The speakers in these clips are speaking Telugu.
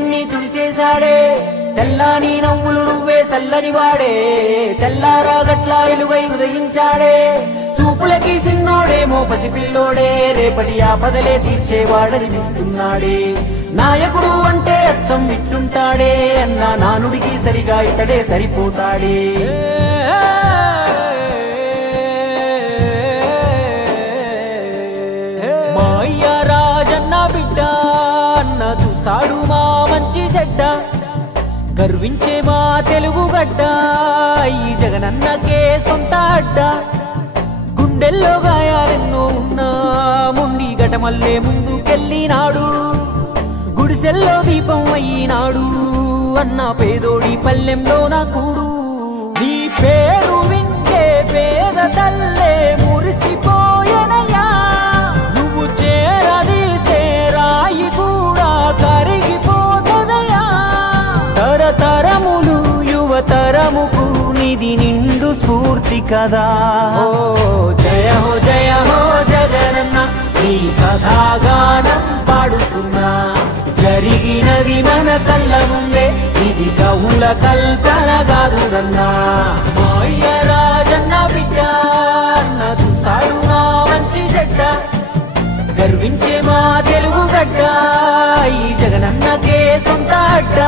కన్నీళ్ళన్నీ తుడిసేశాడే తెల్లాని నవ్వులు రువ్వే సల్లని వాడే తెల్లారా గట్ల ఎలుగై ఉదయించాడే చూపులకి సిన్నోడేమో పసిపిల్లోడే రేపటి ఆపదలే తీర్చేవాడనిపిస్తున్నాడే నాయకుడు అంటే అచ్చం ఇట్లుంటాడే అన్న నానుడికి సరిగా ఇతడే సరిపోతాడే మా అయ్య రాజన్న బిడ్డ అన్న చూస్తాడు మా మంచి చెడ్డ గర్వించే మా తెలుగు గడ్డ ఈ జగనన్నకే సొంత అడ్డ గుండెల్లో గాయాలెన్నో ఉన్నా ముండి గటమల్లే ముందుకెళ్ళినాడు గుడిసెల్లో దీపం అయినాడు అన్న పేదోడి పల్లెంలో నా కూడు నీ పేరు వింటే పేద తల్లే మురిసిపోయనయ్యా నువ్వు చేరదీస్తే రాయి కూడా కరిగిపోతదయ్యా తరతరములు యువతరముకు నిధి నిండు స్ఫూర్తి కదా జయ హో జగనన్న నీ కథాగానం పాడుతున్నా జరిగినది మన కళ్ళ ముందే ఇది కవుల కల్పన కాదురన్నా మా అయ్య రాజన్న బిడ్డ అన్న చూస్తాడు నా మంచి చెడ్డ గర్వించే మా తెలుగు గడ్డ ఈ జగనన్నకే సొంత అడ్డ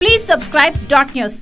Please subscribe Dot News.